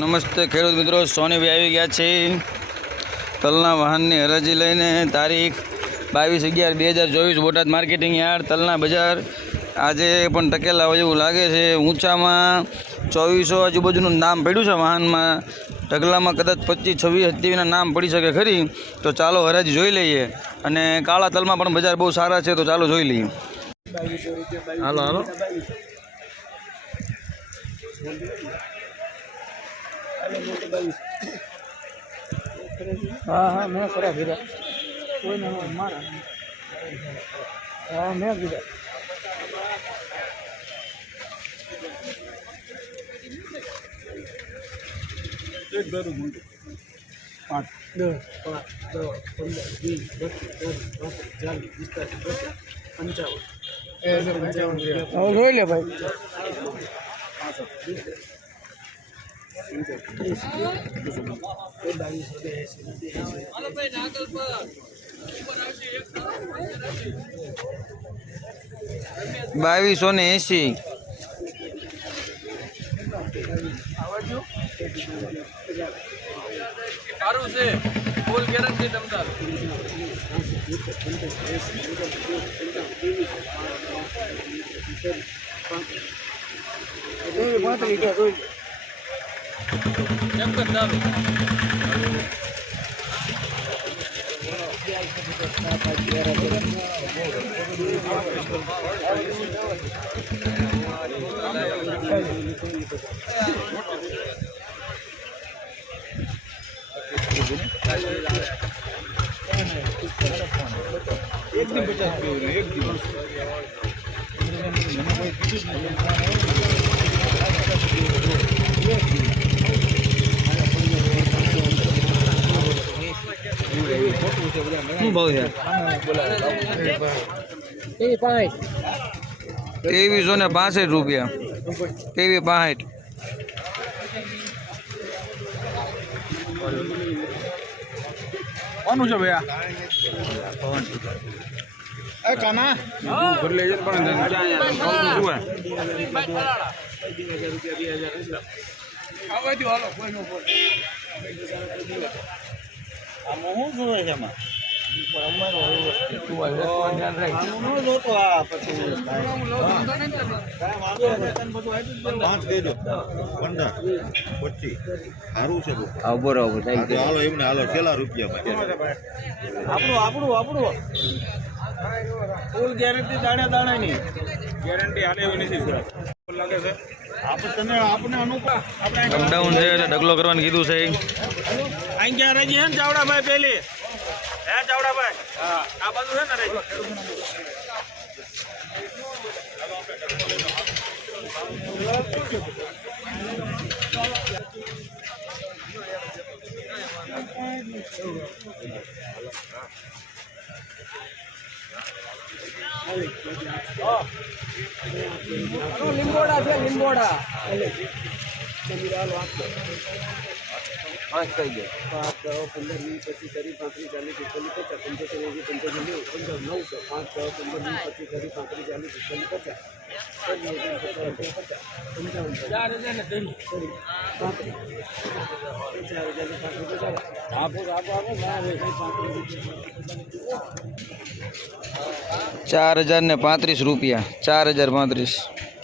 નમસ્તે ખેડૂત મિત્રો, સોનીભાઈ આવી ગયા છે તલના વાહનની હરાજી લઈને. તારીખ 22/11/2024 બોટાદ માર્કેટિંગ યાર્ડ તલના બજાર. આજે પણ ટકેલા હોય એવું લાગે છે. ઊંચામાં 2400 આજુબાજુનું નામ પડ્યું છે વાહનમાં. ઢગલામાં કદાચ 25-26 હત્તીના નામ પડી શકે ખરી. તો ચાલો હરાજી જોઈ લઈએ. અને કાળા તલમાં પણ બજાર બહુ સારા છે, તો ચાલો જોઈ લઈએ. હાલો હાલો हाँ हाँ मैं करा फिर कोई ना मारा हाँ मैं गिरा एक दो घंटे 5 10 15 20 25 30 40 55 ले भाई बावीसो ने 80 फुल गारंटी दमदार एक दिन 50 एक दिन भाव है 2365 रुपया 2365 कौन है भैया ए काना घर ले जन पण आवा दो हालो कोई नो बोल आम હું જોવે છે માં ફૂલ ગેરંટી દાણે દાણે ની ગેરંટી હાલે એવી નથી લાગે છે. આપણે અપડાઉન છે એટલે ઢગલો કરવાનું કીધું છે. અહીં ક્યાં રજી હે ને ચાવડાભાઈ પેલી હે ચાવડાભાઈ હા આ બાજુ છે ને રજી 5 થઈ ગયો 5 10 15 20 25 30 35 4035 रुपया 4035